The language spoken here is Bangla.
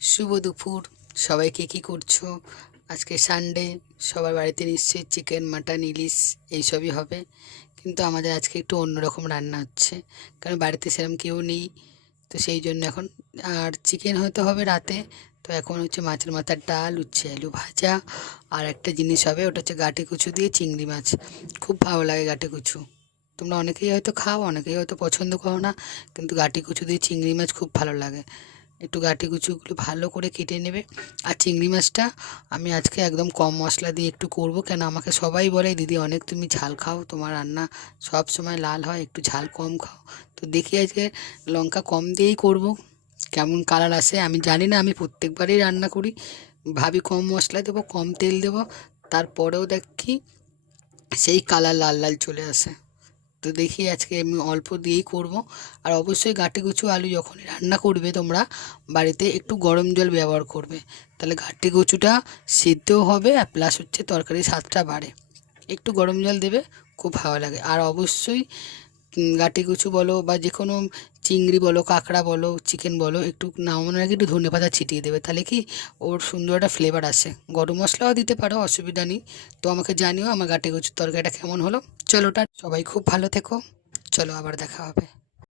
শুভ দুপুর সবাইকে। কি করছো? আজকে সানডে, সবার বাড়িতে নিশ্চয়ই চিকেন, মাটন, ইলিশ এইসবই হবে। কিন্তু আমাদের আজকে একটু অন্যরকম রান্না হচ্ছে, কারণ বাড়িতে সেরকম কেউ নেই। তো সেই জন্য এখন আর চিকেন হয়তো হবে রাতে। তো এখন হচ্ছে মাছের মাথার ডাল, উচ্ছে আলু ভাজা, আর একটা জিনিস হবে, ওটা হচ্ছে গাঁটি কচু দিয়ে চিংড়ি মাছ। খুব ভালো লাগে গাঁটি কচু। তোমরা অনেকেই হয়তো খাও, অনেকেই হয়তো পছন্দ করো না, কিন্তু গাঁটি কচু দিয়ে চিংড়ি মাছ খুব ভালো লাগে। একটু গাঁটি কুচুগুলো ভালো করে কেটে নেবে। আর চিংড়ি মাছটা আমি আজকে একদম কম মশলা দিয়ে একটু করব, কেন আমাকে সবাই বলে দিদি অনেক তুমি ঝাল খাও, তোমার রান্না সব সময় লাল হয়, একটু ঝাল কম খাও। তো দেখি আজকে লঙ্কা কম দিয়েই করব, কেমন কালার আসে আমি জানি না। আমি প্রত্যেকবারই রান্না করি, ভাবি কম মশলা দেবো, কম তেল দেবো, তারপরেও দেখি সেই কালার লাল লাল চলে আসে। তো দেখি আজকে আমি অল্প দিয়েই করব। আর অবশ্যই গাঁটি কচু আলু যখনই রান্না করবে তোমরা বাড়িতে একটু গরম জল ব্যবহার করবে, তাহলে গাঁটি কচুটা সিদ্ধও হবে আর প্লাস হচ্ছে তরকারির স্বাদটা বাড়ে। একটু গরম জল দেবে, খুব ভালো লাগে। আর অবশ্যই গাঁটি কচু বলো বা যে কোনো চিংড়ি বলো, কাঁকড়া বলো, চিকেন বলো, একটু নামানোর আগে একটু ধনেপাতা ছিটিয়ে দেবে, তাহলে কি ওর সুন্দর একটা ফ্লেভার আসে। গরম মশলাও দিতে পারো, অসুবিধা নেই। তো আমাকে জানিও আমার গাঁটি কচুর তরকারিটা কেমন হলো। চলো, সবাই খুব ভালো থেকো। চলো, আবার দেখা হবে।